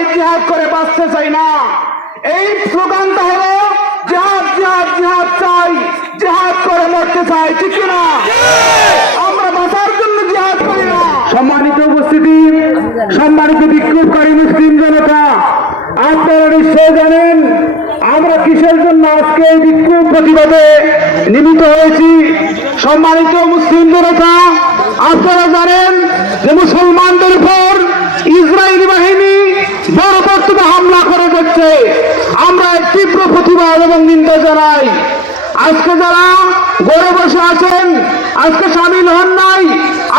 চাই জিহাদ করে বাঁচতে চাই না। এই স্লোগানটা হলো জিহাদ জিহাদ জিহাদ চাই জিহাদ করে মরতে চাই। ঠিক না আমরা বাঁচার জন্য জিহাদ করি না। সম্মানিত উপস্থিতি, সম্মানিত বিক্ষোভকারী মুসলিম জনতা, আপনারা নিশ্চয় জানেন, আমরা কিসের জন্য আজকে এই বিক্ষোভ প্রতিবাদে নিমিত হয়েছি? সম্মানিত মুসলিম জনতা, আপনারা জানেন যে তীব্র প্রতিবাদ এবং নিন্দা জানাই। আজকে যারা গড়ে বসে আছেন, আজকে সামিল হন নাই,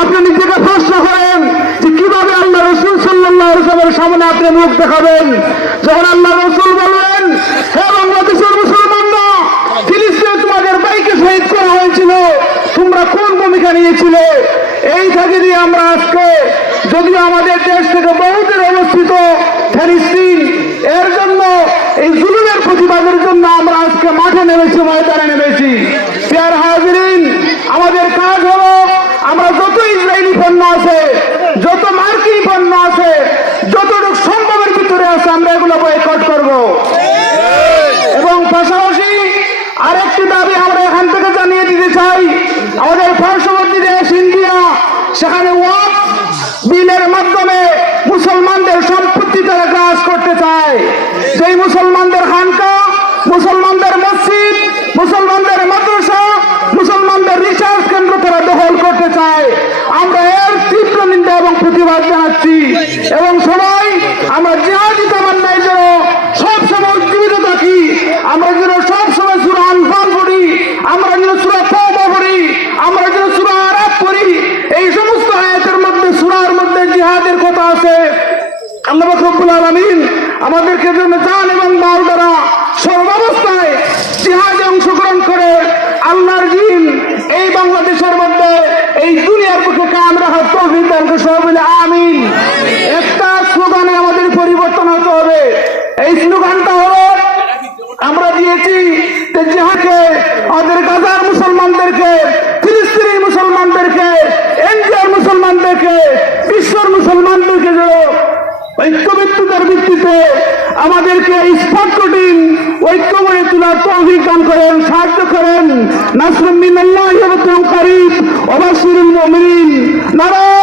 আপনি নিজেকে প্রশ্ন করেন যে কীভাবে আল্লাহ রসুল সাল্লাহ রসুলের সামনে আপনি মুখ দেখাবেন? যখন আল্লাহ রসুল বলবেন হে বাংলাদেশের মুসলমানরা, ফিলিস্তিনে তোমাদের বাইকে শহীদ করা হয়েছিল, তোমরা কোন ভূমিকা নিয়েছিলে? এই থেকে দিয়ে আমরা আজকে, যদিও আমাদের দেশ থেকে বহুদের অবস্থিত প্রতিবাদের জন্য আমরা আজকে মাঠে নেমেছি, ময়দানে নেমেছি। পেয়ার হাজরিন, আমাদের কাজ হলো আমরা যত ইসরায়েলি পণ্য আছে, যত মার্কিন পণ্য আছে, যতটুকু সম্ভবের ভিতরে আছে, আমরা এগুলো বয়কট করব। এবং পাশাপাশি আরেকটি দাবি আমরা এখান থেকে জানিয়ে দিতে চাই, আমাদের পার্শ্ববর্তী দেশ ইন্ডিয়া, সেখানে ওয়াক বিলের মাধ্যমে মুসলমানদের সম্পত্তি তারা গ্রাস করতে চায়। যেই মুসলমানদের খানকা মুসলমানদের মসজিদ মুসলমানদের মাদ্রাসা মুসলমানদের রিসার্চ কেন্দ্র তারা দখল করতে চায় আমরা এর তীব্র নিন্দা এবং প্রতিবাদ জানাচ্ছি এবং সবাই আমরা জিহাদি তামান্নায় যেন সবসময় উজ্জীবিত থাকি আমরা যেন সবসময় সুরা আনফাল পড়ি আমরা যেন সুরা তওবা পড়ি আমরা যেন সুরা আরাব পড়ি এই সমস্ত আয়াতের মধ্যে সুরার মধ্যে জিহাদের কথা আছে আল্লাহ রব্বুল আলামিন আমাদেরকে জন্য জান এবং মাল দ্বারা সর্বাবস্থায় জিহাদে অংশগ্রহণ করে আল্লাহর দিন এই বাংলাদেশের মধ্যে এই দুনিয়ার বুকে কাম রাখার তৌফিক দান করে বলে আমিন। একটা স্লোগানে আমাদের পরিবর্তন হতে হবে। এই স্লোগানটা ঐক্যবদ্ধতার ভিত্তিতে আমাদেরকে স্পট কঠিন ঐক্য করে তোলার দান করেন, সাহায্য করেন। নাসরুম মিনাল্লাহি ওয়া মমিন নারায়ণ!